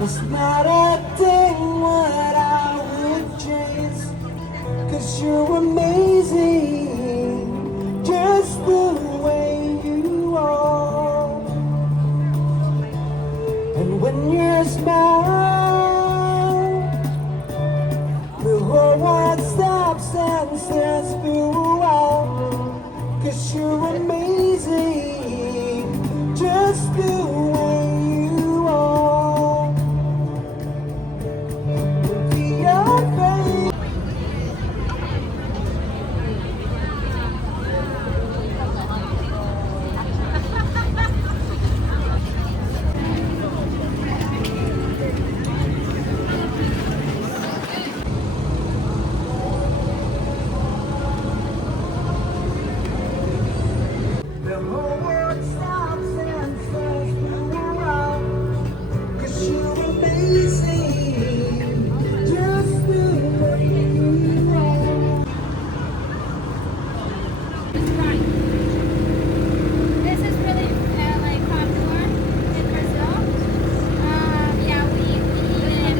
It's not a thing what I would change, 'cause you're amazing, just the way you are. And when you smile, the whole world stops and stares throughout. 'Cause you're amazing, just the way you are. Be afraid. The whole world stops and stares throughout. 'Cause you're amazing, just the way you are. This is really like popular in Brazil. Yeah, we eat it.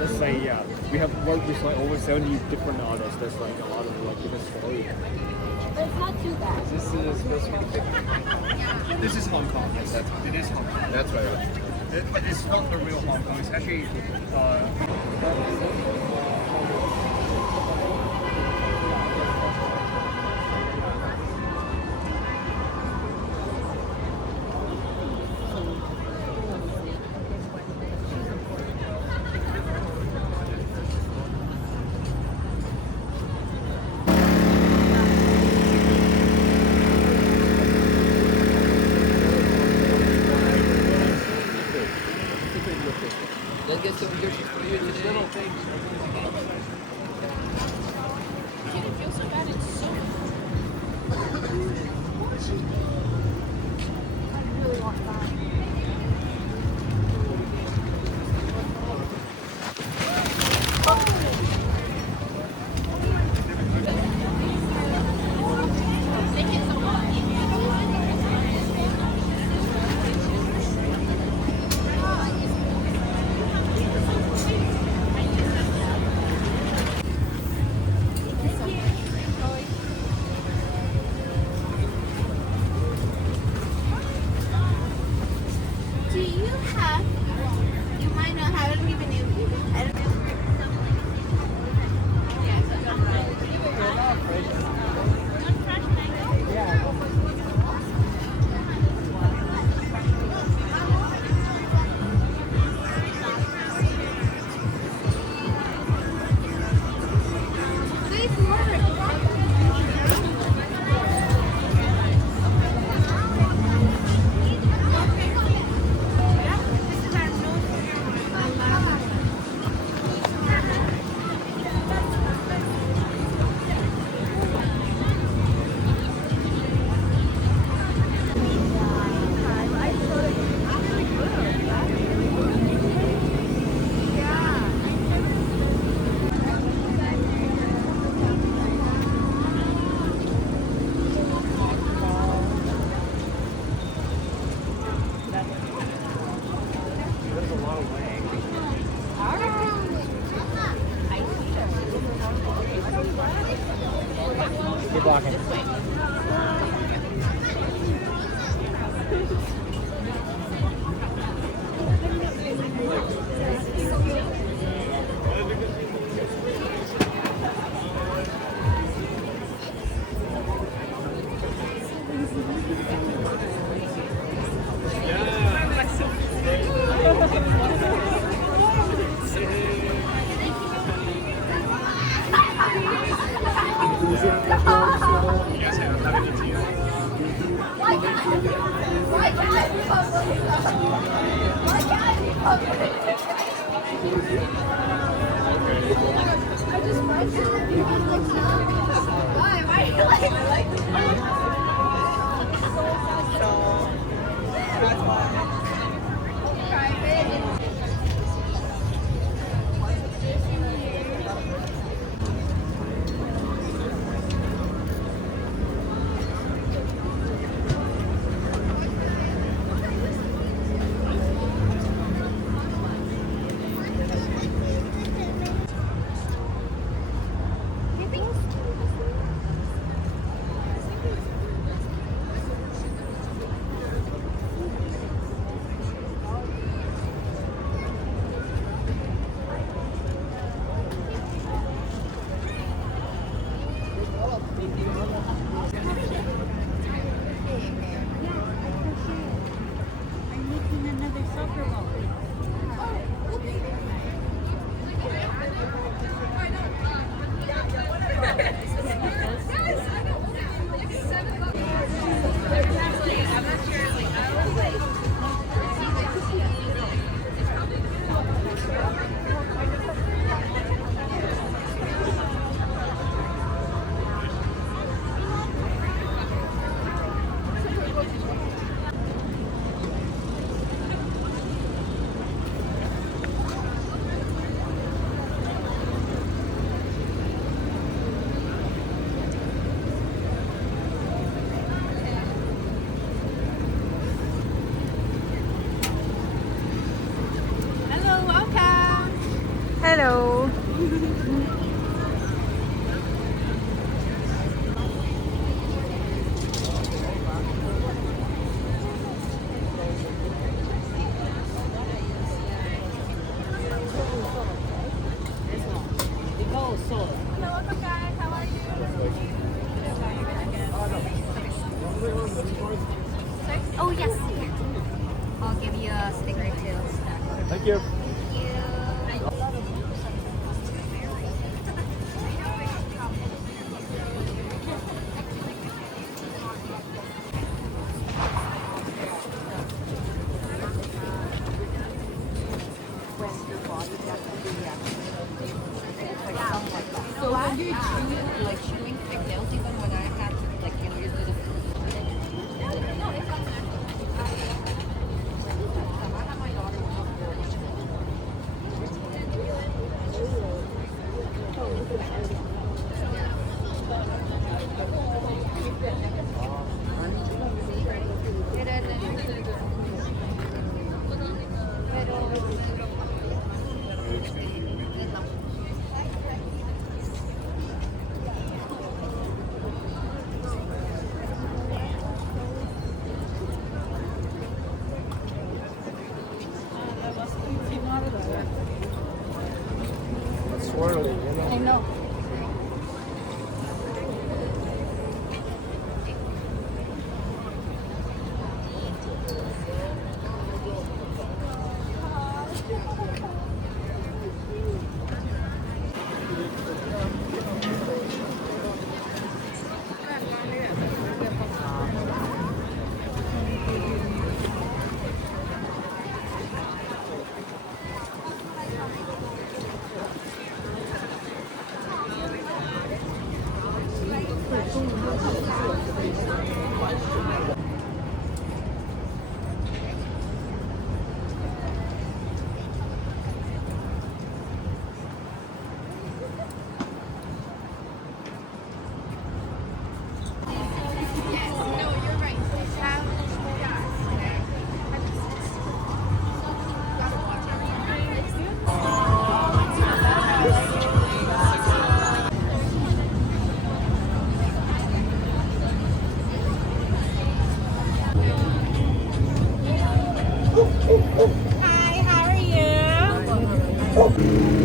Let's say, yeah, we have worked with like over 70 different artists. There's like a lot of like different stories. But it's not too bad. This is supposed to be the This is Hong Kong. Yes, it is Hong Kong. That's right. It's not the real Hong Kong. It's actually. Let's get some dishes for you today. Little things. It feels so bad. It's so. I really want that. Do you have? You might not have it even if I don't know. Hello. Oh yes. I'll give you a sticker too. Thank you. So when you chew, like chewing thick nails, even when I have to, like, you know, use the Swirly, you know. I know. Hi, how are you?